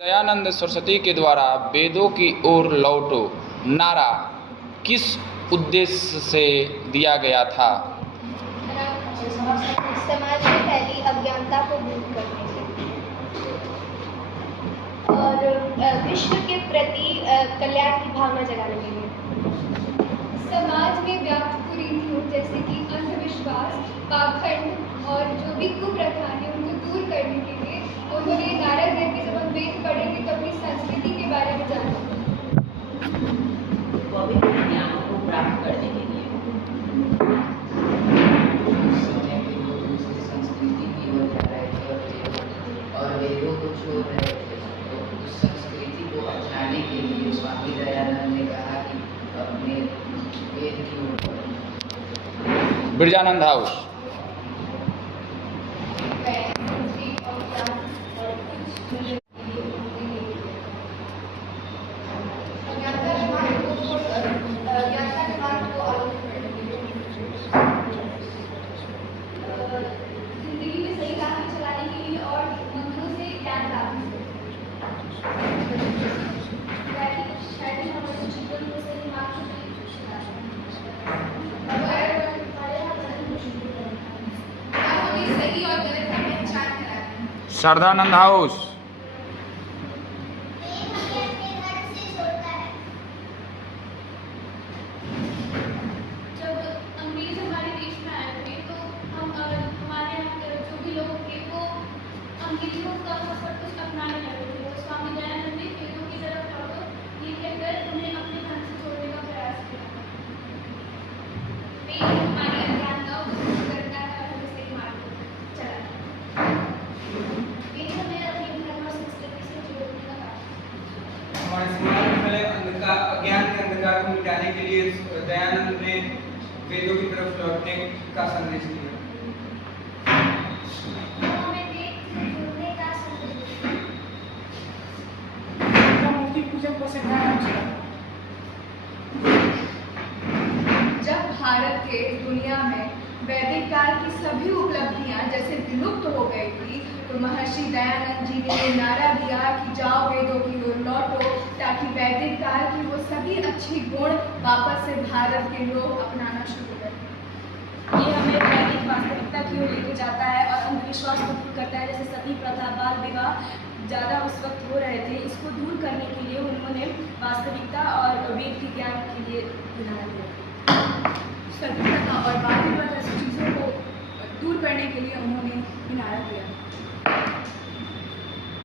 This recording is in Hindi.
दयानंद सरस्वती के द्वारा वेदों की ओर लौटो नारा किस उद्देश्य से दिया गया था? समाज में फैली अज्ञानता को दूर करने के लिए और विश्व के प्रति कल्याण की भावना जगाने के लिए। समाज में व्याप्त कुरीतियों जैसे कि अंधविश्वास, पाखंड और जो भी कुप्रथा है उनको दूर करने के लिए उन्होंने नारा दिया कि जब हम वेद पढ़ेंगे तो अपनी संस्कृति के बारे में जानेंगे। पवित्र ज्ञान को प्राप्त करने के लिए संस्कृति की ओर जा रहे थे और वेदों को छोड़ रहे थे, तो उस संस्कृति को अपनाने के लिए स्वामी दयानंद ने कहा कि अपने वेद की ओर। बिरजानंद हाउस। जिंदगी में सही राह में चलाने के लिए और मंत्रों से ज्ञान प्राप्त शायद हमारे जीवन को सही मार्ग सही और गलत का पहचान कराएं। शारदानंद हाउस। जब अंग्रेज हमारे देश में आए थे तो हम हमारे यहाँ जो भी लोग थे वो अंग्रेजों का सब कुछ अपनाने लगे थे। तो स्वामी दयानंद ने वेदों की तरफ लौटो ये कहकर उन्हें अपने धन से छोड़ने का प्रयास किया। वेद हमारे अज्ञानता को दूर करता है और हमें सही मार्ग पर चलाता है। वेद हमें अपनी धर्म और संस्कृति से जोड़ने का काम करता है। हमारे समाज में फैले अज्ञान के अंधकार को मिटाने के लिए दयानंद ने वेदों की तरफ लौटने का संदेश दिया। हमें वेद से जुड़ने का संदेश दिया। मूर्ति पूजन को सिखाया। जब भारत के दुनिया में वैदिक काल की सभी उपलब्धियां जैसे विलुप्त हो गई थी तो महर्षि दयानंद जी ने नारा दिया कि जाओ वेदों की ओर लौटो ताकि वैदिक काल की वो सभी अच्छी गुण वापस से भारत के लोग अपनाना शुरू करें। ये हमें वैदिक वास्तविकता की ओर लेके जाता है और अंधविश्वास को दूर करता है। जैसे सती प्रथा, बाल विवाह ज़्यादा उस वक्त हो रहे थे, इसको दूर करने के लिए उन्होंने वास्तविकता और वेद के ज्ञान के लिए नारा दिया। सती प्रथा और बाल विवाह जैसी चीज़ों को दूर करने के लिए उन्होंने नारा दिया।